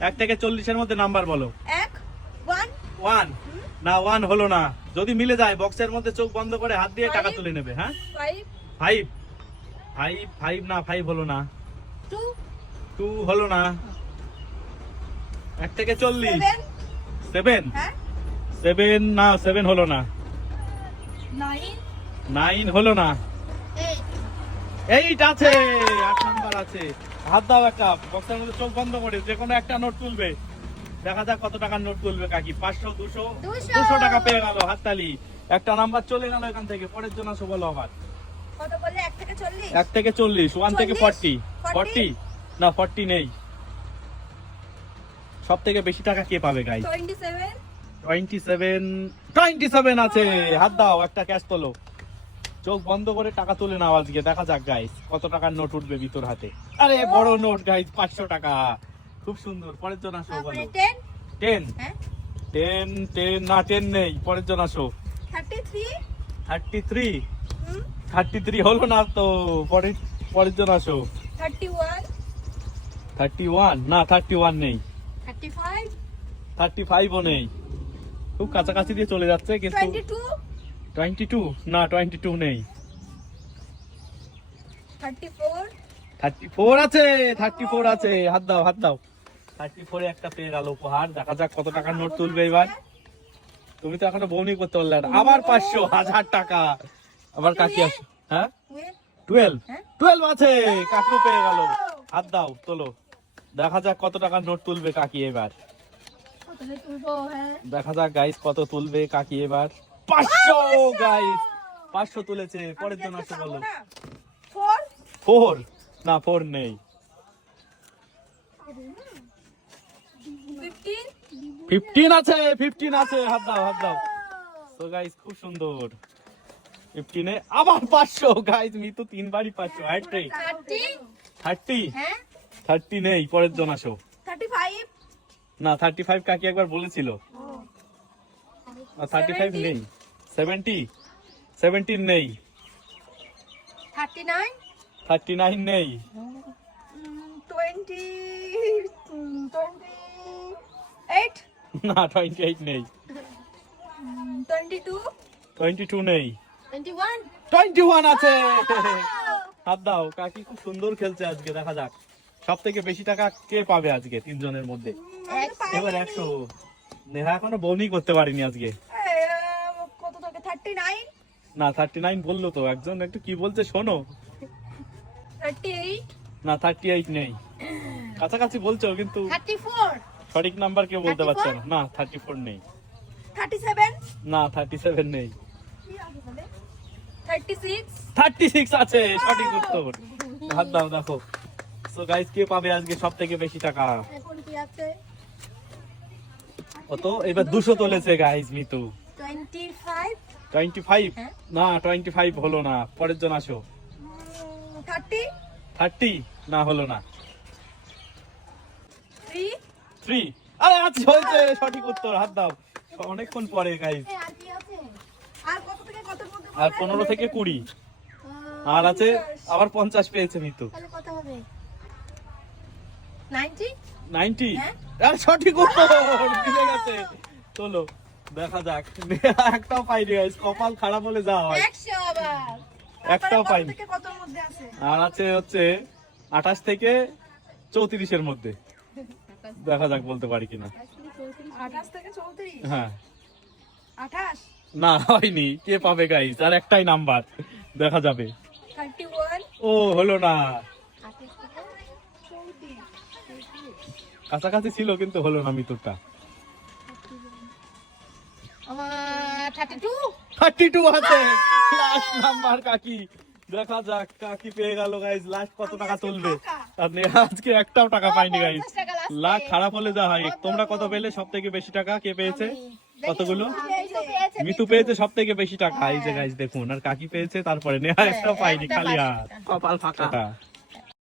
এক থেকে চল্লিশের মধ্যে নাম্বার বলো। এক ওয়ান। ওয়ান। না ওয়ান হলো না। যদি মিলে যায় বক্সের মধ্যে চোখ বন্ধ করে হাত দিয়ে টাকা তুলে নেবে হ্যাঁ? ফাইভ ফাইভ ফাইভ না ফাইভ হলো না। টু টু হলো না। এক থেকে চল্লিশ। সেভেন সেভেন হ্যাঁ। না সেভেন হলো না। নাইন হলো না। এইট আছে। আছে হাত দাও একটা বক্সের মধ্যে চোখ বন্ধ করে যে কোনো একটা নোট তুলবে। দেখা যাক কত টাকার নোট তুলবে কাকি। পাঁচশো দুশো দুশো। টাকা পেয়ে গেল হাততালি। একটা নাম্বার চলে গেল এখান থেকে পরের জন্য আসো বলো আবার এক থেকে চল্লিশ? এক থেকে চল্লিশ ওয়ান থেকে ফর্টি ফর্টি না ফর্টি নেই। সব থেকে বেশি টাকা কে পাবে guy twenty seven twenty seven twenty seven আছে। হাত দাও একটা ক্যাশ তোলো। চোখ বন্ধ করে টাকা তুলে নাও আজকে দেখা যাক গাইস কত টাকার নোট উঠবে ভিতর হাতে। আরে বড় নোট গাইস পাঁচশো টাকা। খুব সুন্দর পরের জন আসো বলো। টেন টেন টেন না টেন নেই পরের জন আসো। Thirty three thirty three thirty three হলো না তো পরের পরের জন আসো। থার্টি ওয়ান থার্টি ওয়ান না থার্টি ওয়ান নেই। থার্টি ফাইভ থার্টি ফাইভও নেই। খুব কাছাকাছি দিয়ে চলে যাচ্ছে কিন্তু টোয়েন্টি টু না টোয়েন্টি টু নেই। থার্টি ফোর থার্টি ফোর আছে থার্টি ফোর আছে। হাত দাও হাত দাও। থার্টি ফোরে একটা পেয়ে গেল উপহার। দেখা যাক কত টাকার নোট তুলবে এবার। তুমি তো এখনও বৌনি করতে পারলে না। আবার পাঁচশো হাজার টাকা। আবার কাকি আসো। হ্যাঁ? টুয়েলভ হ্যাঁ? টুয়েলভ আছে কাকু পেয়ে গেল হাত দাও তোলো। দেখা যাক কত টাকার নোট তুলবে কাকি এবার। হ্যাঁ? দেখা যাক গাইস কত তুলবে কাকি এবার। পাঁচশো গাইস পাঁচশো তুলেছে পরের জন্য আসো বলো ফোর? না ফোর নেই। ফিফটিন? আছে ফিফটিন আছে। হাত দাও হাত দাও। তো গাইস খুব সুন্দর। ফিফটিনে আবার পাঁচশো। গাইস মিতু তিনবারই পাঁচশো হ্যাট্রিক থার্টি থার্টি? হ্যাঁ। নেই পরের জন আসো। না থার্টি ফাইভ কাকি একবার বলেছিল। থার্টি ফাইভ নেই। সেভেন্টি সেভেন্টিন নেই। থার্টি নাইন থার্টি নাইন নেই টোয়েন্টি টোয়েন্টি এইট না টোয়েন্টি এইট নেই। টোয়েন্টি টু টোয়েন্টি টু নেই। টোয়েন্টি ওয়ান টোয়েন্টি ওয়ান আছে হাত দাও কাকি খুব সুন্দর খেলছে আজকে দেখা যাক। সব থেকে বেশি টাকা কে পাবে আজকে তিনজনের মধ্যে? এবার একশো। নেহা এখনও বৌনি করতে পারিনি আজকে। থার্টি নাইন না থার্টি নাইন বলল তো একজন একটু কি বলছে শোনো। থার্টি এইট না থার্টি এইট নেই। কাছাকাছি বলছো কিন্তু থার্টি ফোর সঠিক নাম্বার কেউ বলতে পারছে না। না থার্টি ফোর নেই। থার্টি সেভেন না থার্টি সেভেন নেই থার্টি সিক্স থার্টি সিক্স আছে সঠিক উত্তর। হাত দাও দেখো। সো গাইস কে পাবে আজকে সব থেকে বেশি টাকা? এখন কি আছে? কত এবার দুশো তুলেছে guys Mitu. Twenty five twenty five হ্যাঁ। না টোয়েন্টি ফাইভ হলো না। পরের জন আসো। থার্টি থার্টি না হলো না। থ্রি থ্রি আরে আজ হয়েছে সঠিক উত্তর হাত দাও। অনেকক্ষণ পরে গাইস আর পনেরো থেকে কুড়ি। আর আছে আবার পঞ্চাশ পেয়েছে মিতু। তাহলে কত হবে? নাইনটি নাইনটি হ্যাঁ। আর সঠিক উত্তর! চলো। দেখা যাক। একটাও পাইনি গাইস কপাল খারাপ হলে যা হয়। একটাও পাইনি। আর আছে হচ্ছে আঠাশ থেকে চৌত্রিশের মধ্যে। দেখা যাক বলতে পারি কিনা। হ্যাঁ। না হয়নি। কে পাবে গাইস আর একটাই নাম্বার দেখা যাবে। ও হলো না। কাছাকাছি ছিল কিন্তু হলো না মিতুরটা। থার্টি টু আছে। লাস্ট নাম্বার কাকি। দেখা যাক কাকি পেয়ে গেল লাস্ট কত টাকা তুলবে? আর নেহা আজকে একটাও টাকা পাইনি গাইস পঞ্চাশ টাকা last লাখ খারাপ হলে যা হয়। তোমরা কত পেলে? সব থেকে বেশি টাকা? কে পেয়েছে? কতগুলো? মিতু পেয়েছে, সব থেকে বেশি টাকা। এই যে গাইস দেখুন। আর কাকি পেয়েছে তারপরে নেহা একটাও পাইনি খালি হাত। কপাল ফাঁকা।